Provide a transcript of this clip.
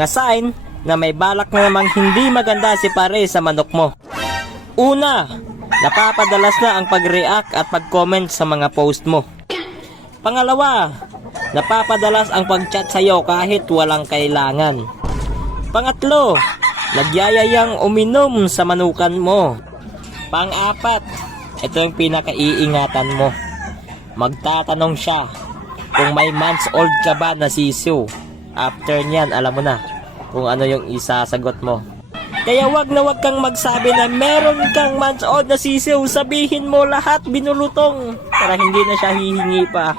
Na sign na may balak na namang hindi maganda si pare sa manok mo. Una, napapadalas na ang pag-react at pag-comment sa mga post mo. Pangalawa, napapadalas ang pag-chat sa'yo kahit walang kailangan. Pangatlo, nagyayayang uminom sa manukan mo. Pang-apat, ito yung pinakaiingatan mo. Magtatanong siya kung may months old ka ba na sisiw. After niyan, alam mo na kung ano yung isasagot mo. Kaya wag na wag kang magsabi na meron kang months old na sisiw. Sabihin mo lahat binulutong para hindi na siya hihingi pa.